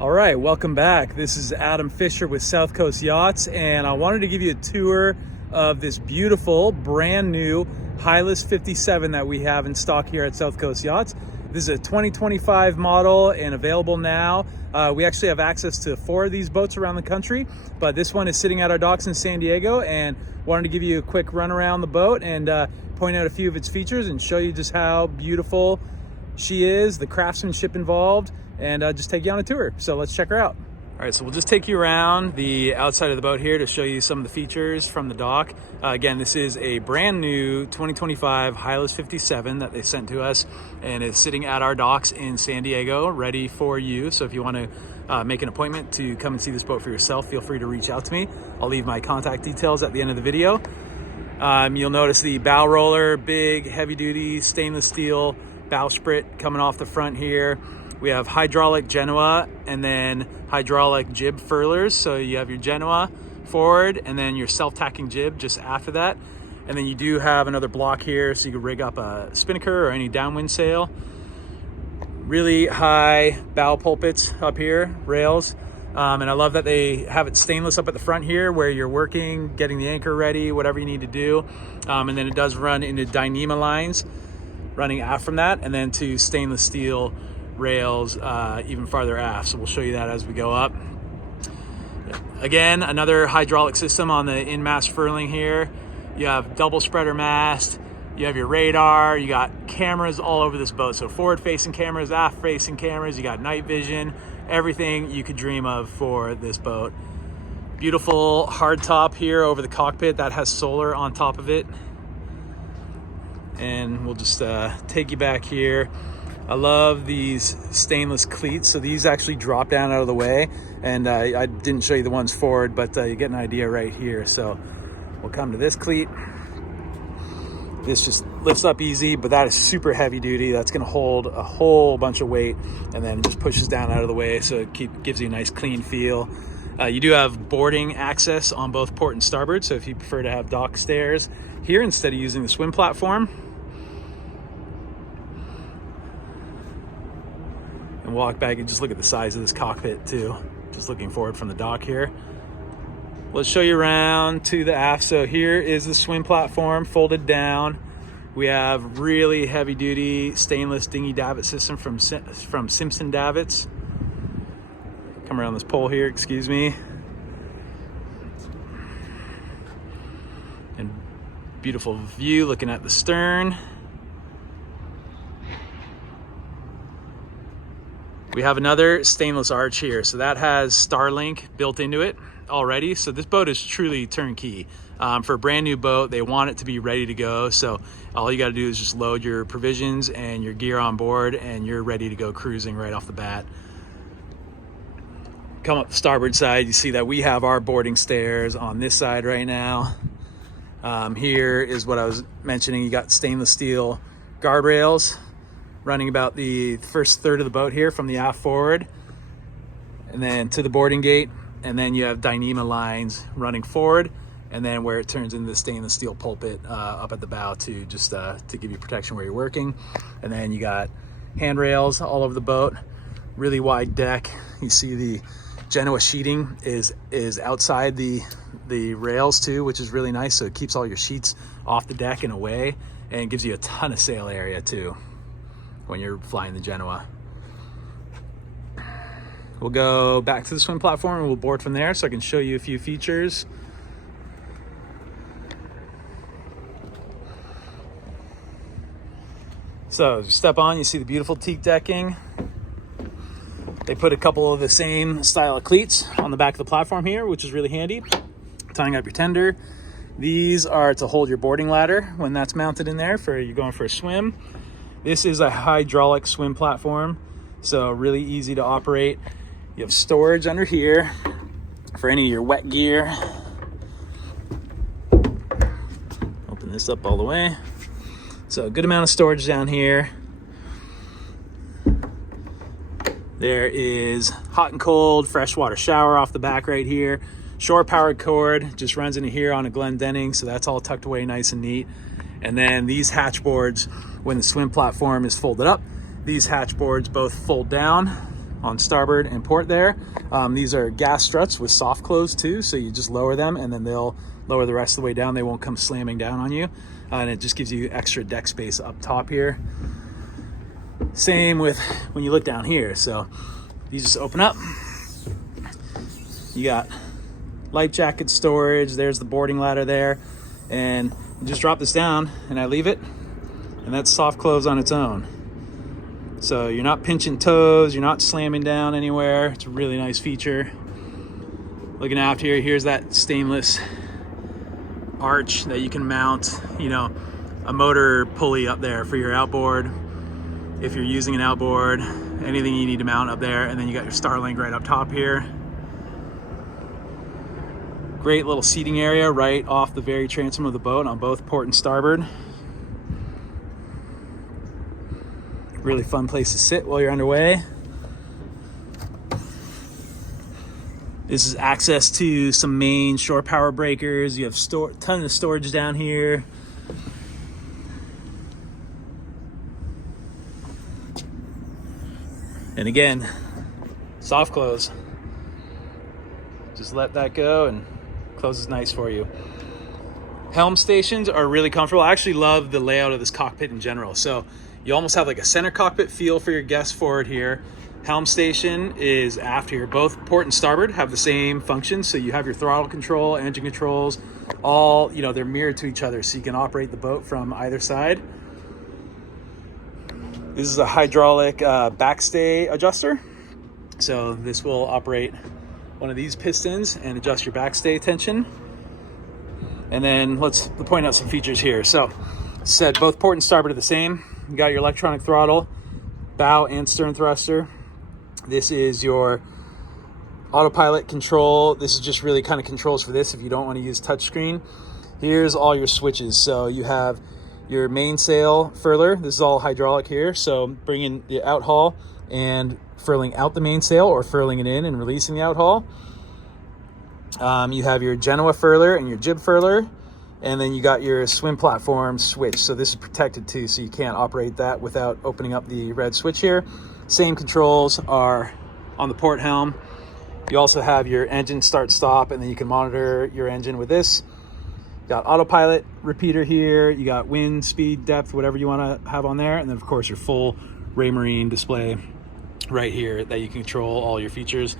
All right, welcome back. This is Adam Fisher with South Coast Yachts, and I wanted to give you a tour of this beautiful, brand new Hylas 57 that we have in stock here at South Coast Yachts. This is a 2025 model and available now. We actually have access to 4 of these boats around the country, but this one is sitting at our docks in San Diego, and wanted to give you a quick run around the boat and point out a few of its features and show you just how beautiful she is, the craftsmanship involved, and just take you on a tour. So let's check her out. All right, so we'll just take you around the outside of the boat here to show you some of the features from the dock. Again, this is a brand new 2025 Hylas 57 that they sent to us, and it's sitting at our docks in San Diego, ready for you. So if you want to make an appointment to come and see this boat for yourself, feel free to reach out to me. I'll leave my contact details at the end of the video. You'll notice the bow roller, big, heavy-duty stainless steel bowsprit coming off the front here. We have hydraulic Genoa and then hydraulic jib furlers. So you have your Genoa forward and then your self-tacking jib just after that. And then you do have another block here so you can rig up a spinnaker or any downwind sail. Really high bow pulpits up here, rails. And I love that they have it stainless up at the front here where you're working, getting the anchor ready, whatever you need to do. And then it does run into Dyneema lines running aft from that, and then to stainless steel rails even farther aft. So we'll show you that as we go up. Again, another hydraulic system on the in-mast furling here. You have double spreader mast, you have your radar, you got cameras all over this boat. So forward-facing cameras, aft-facing cameras, you got night vision, everything you could dream of for this boat. Beautiful hard top here over the cockpit that has solar on top of it. And we'll just take you back here. I love these stainless cleats. So these actually drop down out of the way. And I didn't show you the ones forward, but you get an idea right here. So we'll come to this cleat. This just lifts up easy, but that is super heavy duty. That's gonna hold a whole bunch of weight, and then it just pushes down out of the way. So it gives you a nice clean feel. You do have boarding access on both port and starboard. So if you prefer to have dock stairs here instead of using the swim platform. And walk back and just look at the size of this cockpit too. Just looking forward from the dock here. Let's show you around to the aft. So here is the swim platform folded down. We have really heavy duty stainless dinghy davit system from Simpson Davits. Come around this pole here, excuse me. And beautiful view looking at the stern. We have another stainless arch here. So that has Starlink built into it already. So this boat is truly turnkey. For a brand new boat, they want it to be ready to go. So all you got to do is just load your provisions and your gear on board and you're ready to go cruising right off the bat. Come up the starboard side, you see that we have our boarding stairs on this side right now. Here is what I was mentioning. You got stainless steel guardrails running about the first third of the boat here from the aft forward and then to the boarding gate. And then you have Dyneema lines running forward and then where it turns into the stainless steel pulpit up at the bow to just to give you protection where you're working. And then you got handrails all over the boat, really wide deck. You see the Genoa sheeting is outside the rails too, which is really nice. So it keeps all your sheets off the deck and away and gives you a ton of sail area too when you're flying the Genoa. We'll go back to the swim platform and we'll board from there so I can show you a few features. So as you step on, you see the beautiful teak decking. They put a couple of the same style of cleats on the back of the platform here, which is really handy. Tying up your tender. These are to hold your boarding ladder when that's mounted in there for you going for a swim. This is a hydraulic swim platform, so really easy to operate. You have storage under here for any of your wet gear. Open this up all the way. So a good amount of storage down here. There is hot and cold freshwater shower off the back right here. Shore powered cord just runs into here on a Glendenning, so that's all tucked away nice and neat. And then these hatch boards, when the swim platform is folded up, these hatch boards both fold down on starboard and port there. These are gas struts with soft close too, so you just lower them and then they'll lower the rest of the way down. They won't come slamming down on you, and it just gives you extra deck space up top here. Same with when you look down here. So these just open up. You got life jacket storage. There's the boarding ladder there, and you just drop this down and I leave it, and that's soft close on its own. So you're not pinching toes, you're not slamming down anywhere. It's a really nice feature. Looking aft here, here's that stainless arch that you can mount, you know, a motor pulley up there for your outboard. If you're using an outboard, anything you need to mount up there, and then you got your Starlink right up top here. Great little seating area right off the very transom of the boat on both port and starboard. Really fun place to sit while you're underway. This is access to some main shore power breakers. You have ton of storage down here. And again, soft close. Just let that go and closes nice for you. Helm stations are really comfortable. I actually love the layout of this cockpit in general. So you almost have like a center cockpit feel for your guests forward here. Helm station is aft here. Both port and starboard have the same function. So you have your throttle control, engine controls, all, you know, they're mirrored to each other. So you can operate the boat from either side. This is a hydraulic backstay adjuster. So this will operate one of these pistons and adjust your backstay tension. And then let's point out some features here. So said both port and starboard are the same. You got your electronic throttle, bow and stern thruster. This is your autopilot control. This is just really kind of controls for this if you don't want to use touchscreen. Here's all your switches. So you have your mainsail furler. This is all hydraulic here. So bringing the out haul and furling out the mainsail or furling it in and releasing the out haul. You have your Genoa furler and your jib furler. And then you got your swim platform switch. So this is protected too, so you can't operate that without opening up the red switch here. Same controls are on the port helm. You also have your engine start stop, and then you can monitor your engine with this. You got autopilot repeater here. You got wind, speed, depth, whatever you want to have on there. And then of course your full Raymarine display right here that you can control all your features.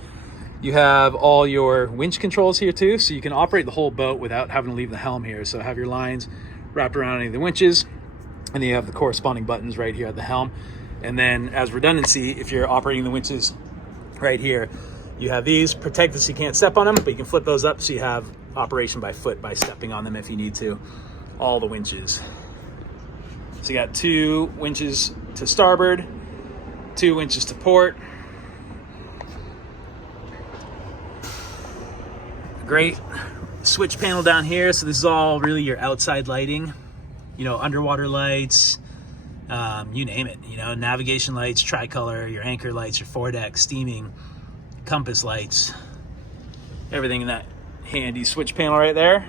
You have all your winch controls here too, so you can operate the whole boat without having to leave the helm here. So have your lines wrapped around any of the winches, and then you have the corresponding buttons right here at the helm. And then as redundancy, if you're operating the winches right here, you have these protected so you can't step on them, but you can flip those up so you have operation by foot by stepping on them if you need to. All the winches. So you got 2 winches to starboard, 2 winches to port. Great switch panel down here. So this is all really your outside lighting, you know, underwater lights, you name it, you know, navigation lights, tricolor, your anchor lights, your foredeck, steaming, compass lights, everything in that handy switch panel right there.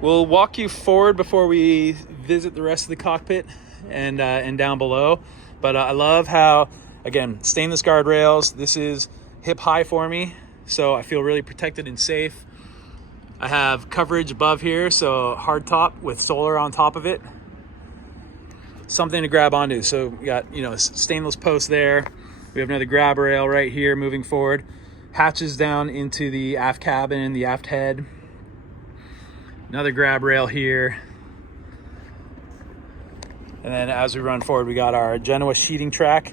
We'll walk you forward before we visit the rest of the cockpit and down below. But I love how, again, stainless guardrails. This is hip high for me, so I feel really protected and safe. I have coverage above here, so hard top with solar on top of it. Something to grab onto. So we got, you know, stainless post there. We have another grab rail right here moving forward. Hatches down into the aft cabin, the aft head. Another grab rail here. And then as we run forward, we got our Genoa sheeting track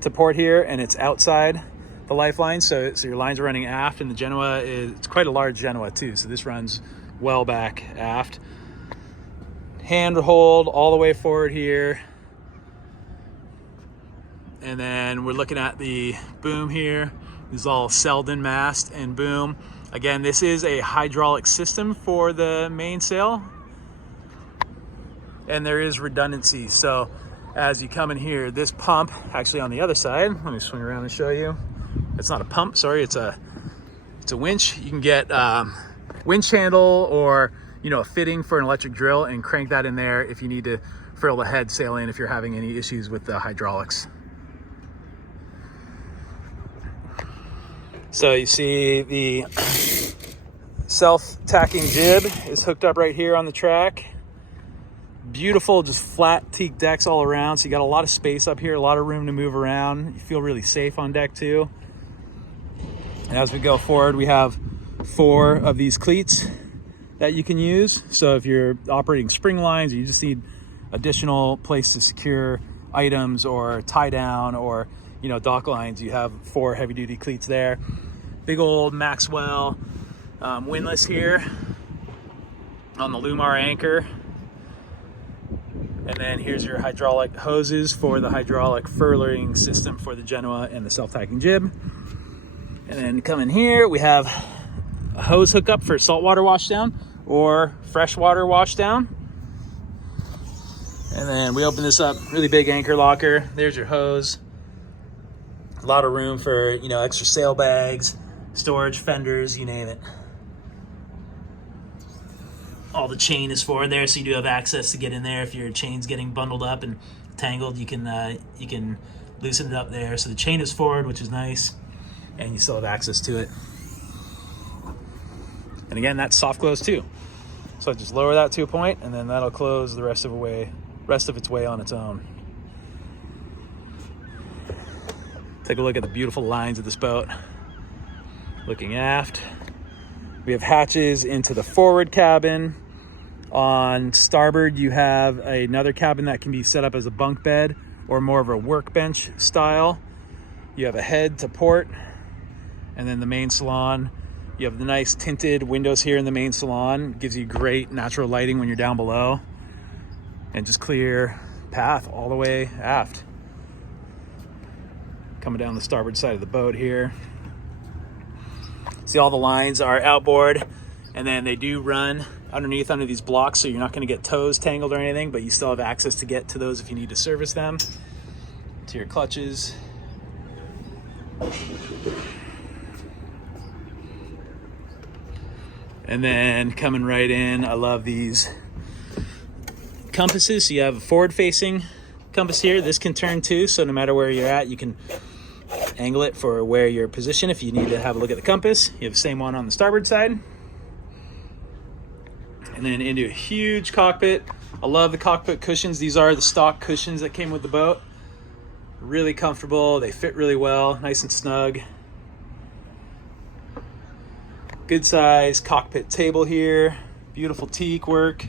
to port here, and it's outside the lifeline, so your lines are running aft, and the Genoa it's quite a large Genoa too, so this runs well back aft. Hand hold all the way forward here, and then we're looking at the boom here. This is all Selden mast and boom. Again, this is a hydraulic system for the mainsail, and there is redundancy. So as you come in here, this pump actually on the other side, let me swing around and show you. It's not a pump, sorry, it's a winch. You can get winch handle or, you know, a fitting for an electric drill and crank that in there if you need to frill the head sail in if you're having any issues with the hydraulics. So you see the self-tacking jib is hooked up right here on the track. Beautiful, just flat teak decks all around. So you got a lot of space up here, a lot of room to move around. You feel really safe on deck too. And as we go forward, we have 4 of these cleats that you can use. So if you're operating spring lines, or you just need additional place to secure items or tie down, or dock lines, you have 4 heavy duty cleats there. Big old Maxwell windlass here on the Lumar anchor. And then here's your hydraulic hoses for the hydraulic furling system for the Genoa and the self-tacking jib. And then come in here, we have a hose hookup for saltwater washdown or freshwater washdown. And then we open this up, really big anchor locker. There's your hose. A lot of room for, extra sail bags, storage, fenders, you name it. All the chain is forward there, so you do have access to get in there. If your chain's getting bundled up and tangled, you can loosen it up there. So the chain is forward, which is nice, and you still have access to it. And again, that's soft close too. So I just lower that to a point, and then that'll close the rest of its way on its own. Take a look at the beautiful lines of this boat. Looking aft, we have hatches into the forward cabin. On starboard, you have another cabin that can be set up as a bunk bed or more of a workbench style. You have a head to port, and then the main salon. You have the nice tinted windows here in the main salon. Gives you great natural lighting when you're down below, and just clear path all the way aft. Coming down the starboard side of the boat here. See, all the lines are outboard, and then they do run underneath under these blocks, so you're not going to get toes tangled or anything, but you still have access to get to those if you need to service them. To your clutches. And then coming right in, I love these compasses. So you have a forward-facing compass here. This can turn too, so no matter where you're at, you can angle it for where your position. If you need to have a look at the compass, you have the same one on the starboard side. And then into a huge cockpit. I love the cockpit cushions. These are the stock cushions that came with the boat. Really comfortable. They fit really well, nice and snug. Good size cockpit table here. Beautiful teak work.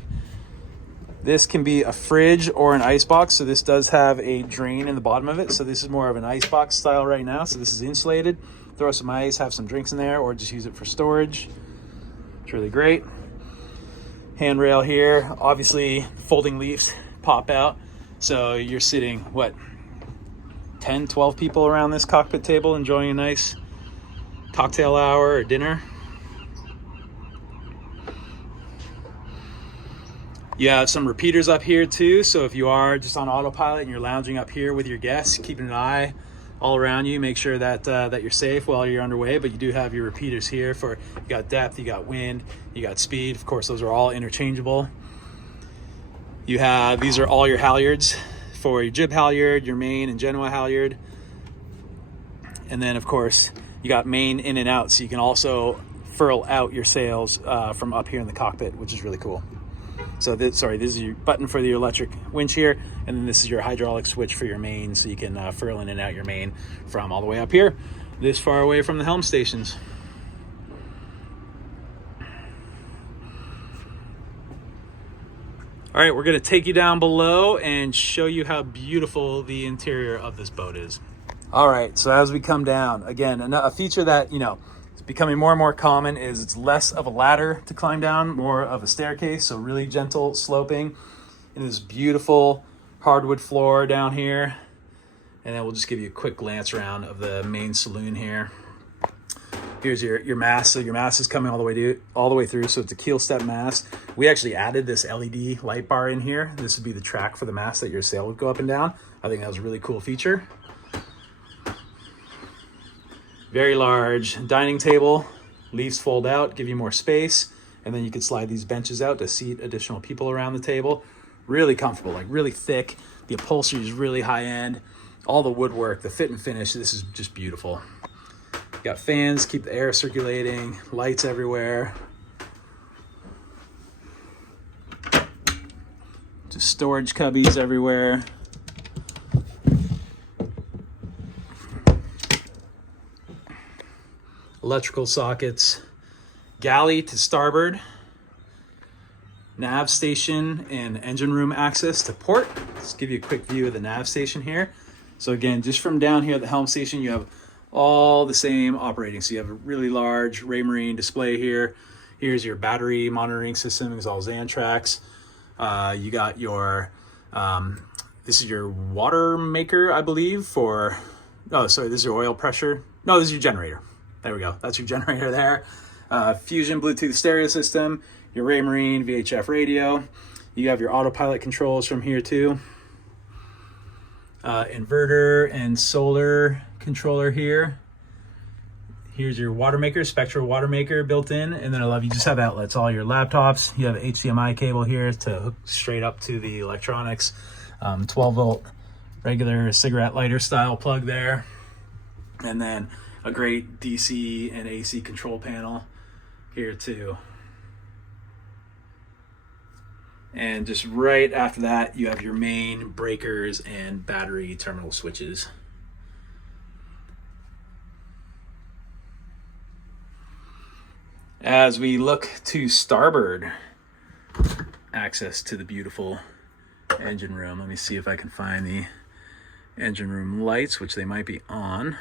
This can be a fridge or an ice box. So this does have a drain in the bottom of it. So this is more of an ice box style right now. So this is insulated. Throw some ice, have some drinks in there, or just use it for storage. It's really great. Handrail here. Obviously, folding leaves pop out. So you're sitting, 10, 12 people around this cockpit table enjoying a nice cocktail hour or dinner. You have some repeaters up here too, so if you are just on autopilot and you're lounging up here with your guests, keeping an eye all around you, make sure that that you're safe while you're underway. But you do have your repeaters here for, you got depth, you got wind, you got speed. Of course, those are all interchangeable. You have, these are all your halyards for your jib halyard, your main and Genoa halyard. And then of course, you got main in and out, so you can also furl out your sails from up here in the cockpit, which is really cool. So this is your button for the electric winch here, and then this is your hydraulic switch for your main, so you can furl in and out your main from all the way up here, this far away from the helm stations. All right, we're gonna take you down below and show you how beautiful the interior of this boat is. All right, so as we come down, again, a feature that, it's becoming more and more common is it's less of a ladder to climb down, more of a staircase, so really gentle sloping. And this beautiful hardwood floor down here. And then we'll just give you a quick glance around of the main saloon here. Here's your mast. So your mast is coming all the way through, so it's a keel step mast. We actually added this LED light bar in here. This would be the track for the mast that your sail would go up and down. I think that was a really cool feature. Very large dining table, leaves fold out, give you more space, and then you can slide these benches out to seat additional people around the table. Really comfortable, like really thick. The upholstery is really high end. All the woodwork, the fit and finish, this is just beautiful. Got fans, keep the air circulating, lights everywhere. Just storage cubbies everywhere. Electrical sockets, galley to starboard, nav station and engine room access to port. Let's give you a quick view of the nav station here. So again, just from down here at the helm station, you have all the same operating. So you have a really large Raymarine display here. Here's your battery monitoring system, it's all Xantrax. You got your, this is your water maker, I believe, for, oh, sorry, this is your oil pressure. No, this is your generator. There we go. That's your generator there. Fusion Bluetooth stereo system, your Raymarine VHF radio. You have your autopilot controls from here too. Inverter and solar controller here. Here's your water maker, Spectral water maker built in. And then I love you just have outlets, all your laptops. You have an HDMI cable here to hook straight up to the electronics. 12 volt regular cigarette lighter style plug there. And then a great DC and AC control panel here too. And just right after that, you have your main breakers and battery terminal switches. As we look to starboard, access to the beautiful engine room. Let me see if I can find the engine room lights, which they might be on.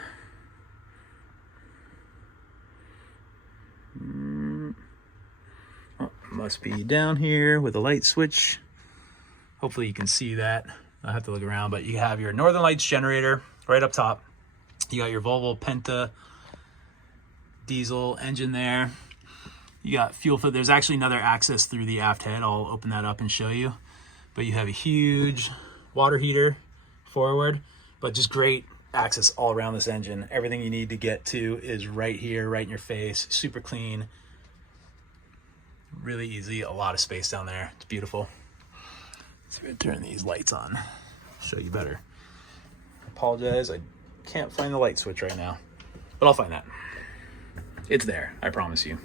Oh, must be down here with a light switch. Hopefully you can see that. I'll have to look around, but you have your Northern Lights generator right up top. You got your Volvo Penta diesel engine there. You got fuel for, there's actually another access through the aft head. I'll open that up and show you. But you have a huge water heater forward, but just great access all around this engine. Everything you need to get to is right here, right in your face. Super clean, really easy, a lot of space down there. It's beautiful. So I'm gonna turn these lights on, show you better. Apologize, I can't find the light switch right now, but I'll find that. It's there, I promise you.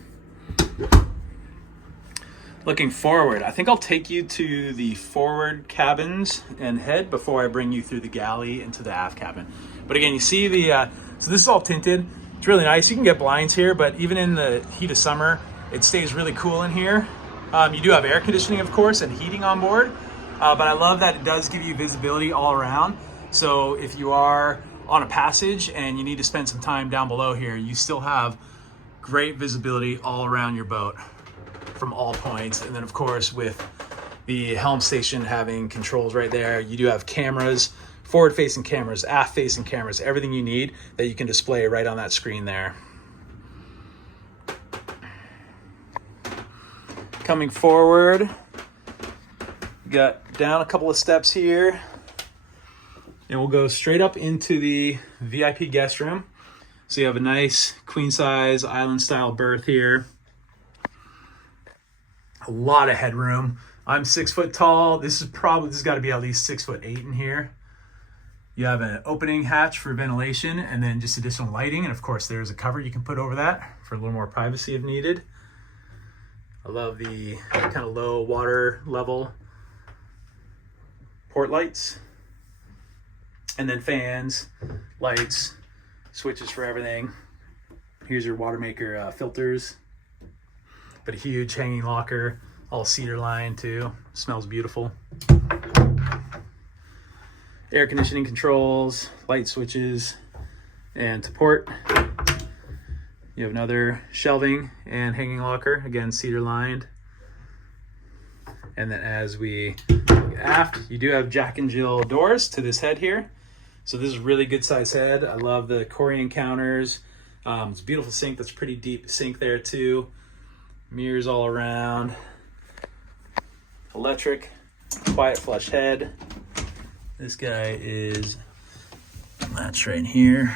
Looking forward, I think I'll take you to the forward cabins and head before I bring you through the galley into the aft cabin. But again, you see the, so this is all tinted. It's really nice. You can get blinds here, but even in the heat of summer, it stays really cool in here. You do have air conditioning, of course, and heating on board, but I love that it does give you visibility all around. So if you are on a passage and you need to spend some time down below here, you still have great visibility all around your boat from all points. And then of course with the helm station having controls right there, you do have cameras, forward facing cameras, aft facing cameras, everything you need that you can display right on that screen there. Coming forward, you got down a couple of steps here and we'll go straight up into the VIP guest room. So you have a nice queen size island style berth here. A lot of headroom. I'm 6 foot tall. This has got to be at least 6'8" in here. You have an opening hatch for ventilation and then just additional lighting. And of course there's a cover you can put over that for a little more privacy if needed. I love the kind of low water level port lights. And then fans, lights, switches for everything. Here's your water maker filters. But a huge hanging locker, all cedar lined too. Smells beautiful. Air conditioning controls, light switches, and to port, you have another shelving and hanging locker, again cedar lined. And then as we look aft, you do have Jack and Jill doors to this head here. So this is a really good size head. I love the Corian counters. It's a beautiful sink, that's pretty deep sink there too. Mirrors all around. Electric, quiet flush head. This guy is latch right here.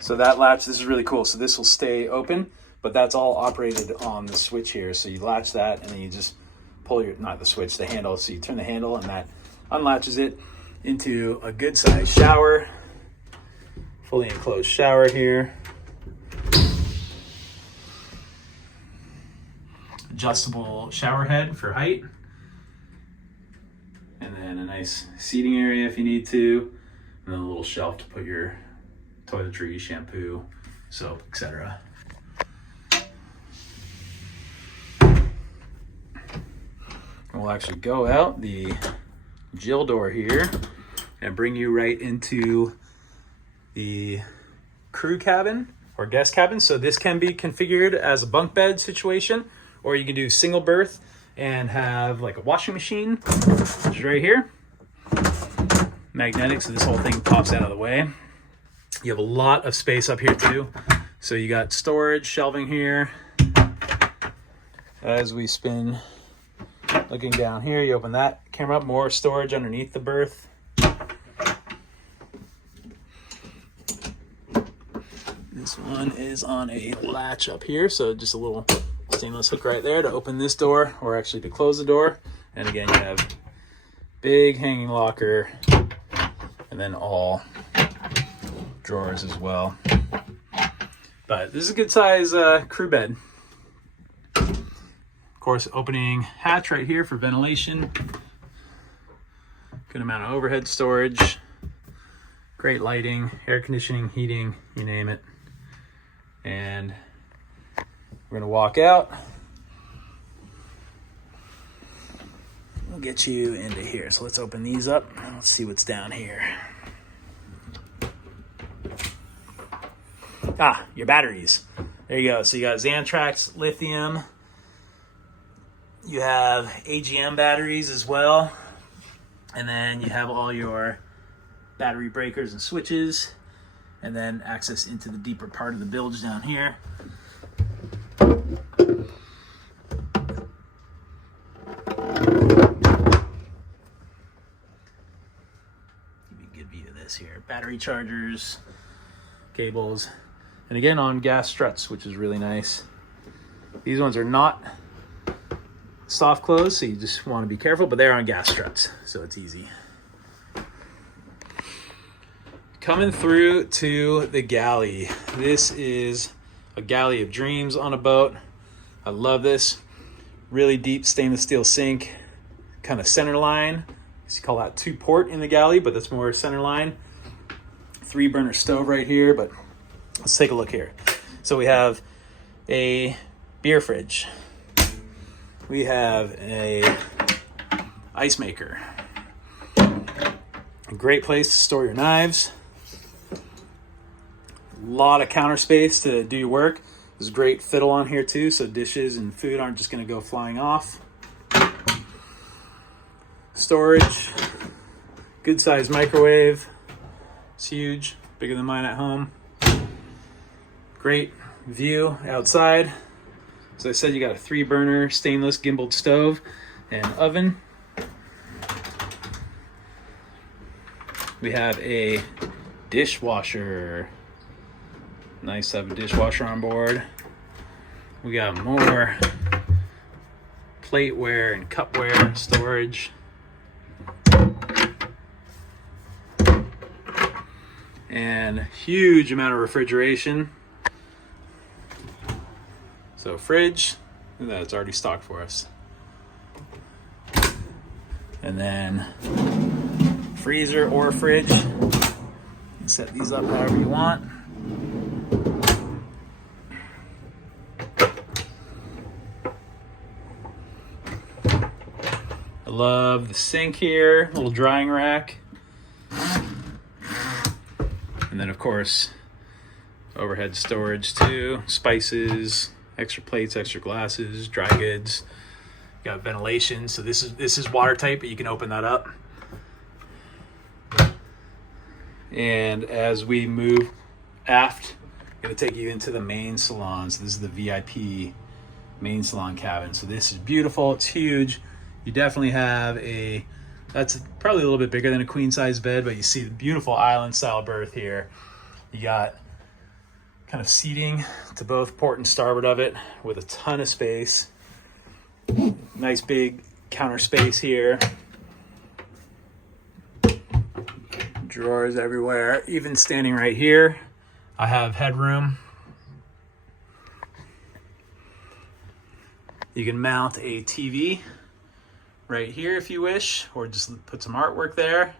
So that latch, this is really cool. So this will stay open, but that's all operated on the switch here. So you latch that and then you just pull your, not the switch, the handle. So you turn the handle and that unlatches it. into a good sized shower, fully enclosed shower here. Adjustable shower head for height. And then a nice seating area if you need to. And then a little shelf to put your toiletries, shampoo, soap, etc. We'll actually go out the Jill door here and bring you right into the crew cabin or guest cabin. So this can be configured as a bunk bed situation, or you can do single berth and have like a washing machine, which is right here. Magnetic, so this whole thing pops out of the way. You have a lot of space up here too. So you got storage, shelving here. As we spin, looking down here, you open that camera up, more storage underneath the berth. This one is on a latch up here, so just a little stainless hook right there to open this door, or actually to close the door. And again, you have big hanging locker, and then all drawers as well. But this is a good size crew bed. Of course, opening hatch right here for ventilation. Good amount of overhead storage. Great lighting, air conditioning, heating, you name it. And we're gonna walk out. We'll get you into here. So let's open these up. Let's see what's down here. Your batteries. There you go. So you got Xantrax, lithium. You have AGM batteries as well. And then you have all your battery breakers and switches. And then access into the deeper part of the bilge down here. Give me a good view of this here. Battery chargers, cables. And again, on gas struts, which is really nice. These ones are not soft close, so you just want to be careful, but they're on gas struts, so it's easy. Coming through to the galley. This is a galley of dreams on a boat. I love this. Really deep stainless steel sink, kind of center line. You call that 2-port in the galley, but that's more center line. 3-burner stove right here, but let's take a look here. So we have a beer fridge. We have a ice maker. A great place to store your knives. A lot of counter space to do your work. There's a great fiddle on here too, so dishes and food aren't just going to go flying off. Storage. Good size microwave. It's huge, bigger than mine at home. Great view outside. As I said, you got a 3-burner stainless gimbaled stove and oven. We have a dishwasher. Nice to have a dishwasher on board. We got more plateware and cupware storage. And huge amount of refrigeration. So fridge, that's already stocked for us. And then freezer or fridge. You can set these up however you want. I love the sink here, little drying rack. And then of course, overhead storage too, spices, extra plates, extra glasses, dry goods. You got ventilation, so this is watertight, but you can open that up. And as we move aft, I'm gonna take you into the main salon. So this is the VIP main salon cabin. So this is beautiful, it's huge. You definitely have that's probably a little bit bigger than a queen size bed, but you see the beautiful island style berth here. You got kind of seating to both port and starboard of it with a ton of space. Nice big counter space here. Drawers everywhere. Even standing right here, I have headroom. You can mount a TV right here if you wish, or just put some artwork there.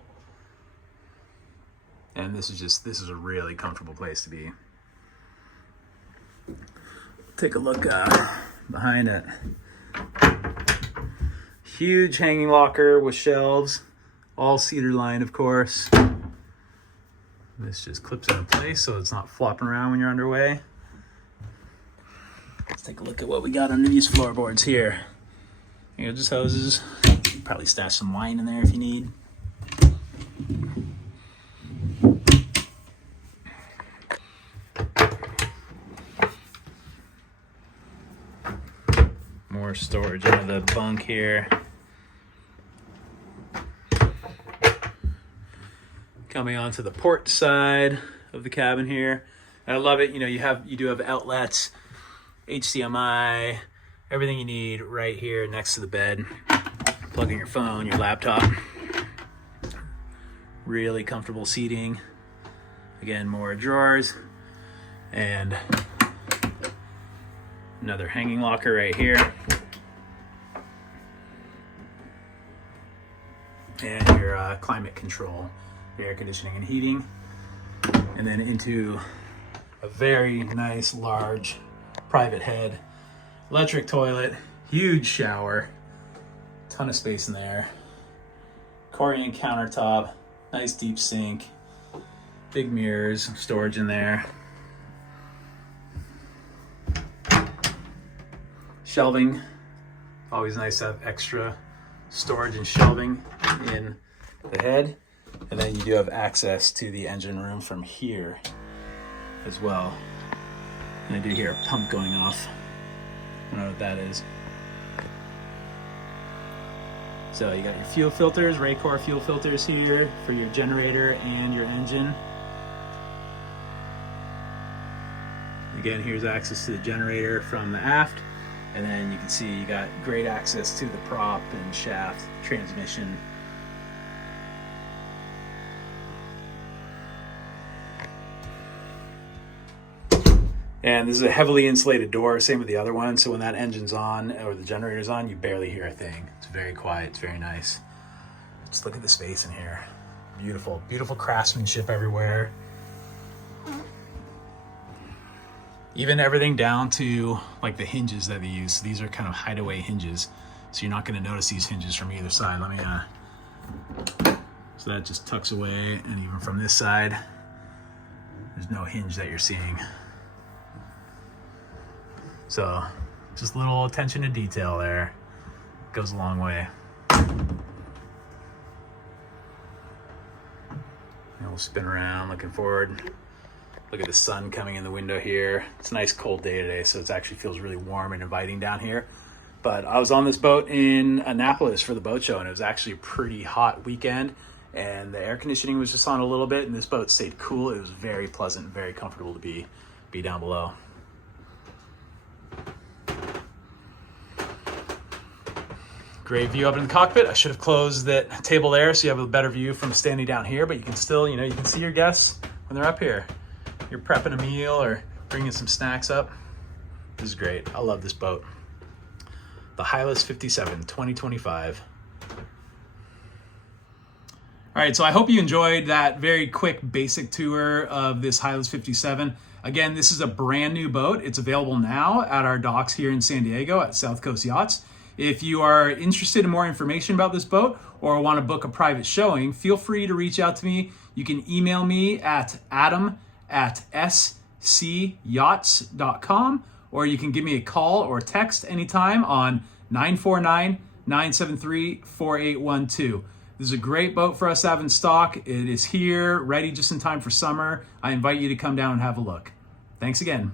And this is a really comfortable place to be. Take a look behind it. Huge hanging locker with shelves, all cedar lined, of course. This just clips into place so it's not flopping around when you're underway. Let's take a look at what we got under these floorboards here. You know, just hoses. Probably stash some wine in there if you need. More storage under the bunk here. Coming onto the port side of the cabin here. And I love it, you know, you do have outlets, HDMI, everything you need right here next to the bed. Plug in your phone, your laptop. Really comfortable seating. Again, more drawers and another hanging locker right here. And your climate control, your air conditioning and heating. And then into a very nice, large, private head, electric toilet, huge shower, ton of space in there. Corian countertop, nice deep sink, big mirrors, storage in there. Shelving, always nice to have extra storage and shelving in the head. And then you do have access to the engine room from here as well. And I do hear a pump going off. I don't know what that is. So you got your fuel filters, Raycor fuel filters here for your generator and your engine. Again, here's access to the generator from the aft. And then you can see you got great access to the prop and shaft, transmission. And this is a heavily insulated door, same with the other one. So when that engine's on or the generator's on, you barely hear a thing. It's very quiet, it's very nice. Just look at the space in here. Beautiful, beautiful craftsmanship everywhere. Even everything down to like the hinges that they use. So these are kind of hideaway hinges. So you're not gonna notice these hinges from either side. Let me, so that just tucks away. And even from this side, there's no hinge that you're seeing. So just a little attention to detail there goes a long way. And we'll spin around looking forward. Look at the sun coming in the window here. It's a nice cold day today, so it actually feels really warm and inviting down here. But I was on this boat in Annapolis for the boat show, and it was actually a pretty hot weekend, and the air conditioning was just on a little bit, and this boat stayed cool. It was very pleasant and very comfortable to be down below. Great view up in the cockpit. I should have closed that table there so you have a better view from standing down here, but you can still, you can see your guests when they're up here. You're prepping a meal or bringing some snacks up. This is great. I love this boat. The Hylas 57, 2025. All right, so I hope you enjoyed that very quick basic tour of this Hylas 57. Again, this is a brand new boat. It's available now at our docks here in San Diego at South Coast Yachts. If you are interested in more information about this boat or want to book a private showing, feel free to reach out to me. You can email me at adam@scyachts.com, or you can give me a call or text anytime on 949-973-4812. This is a great boat for us to have in stock. It is here, ready just in time for summer. I invite you to come down and have a look. Thanks again.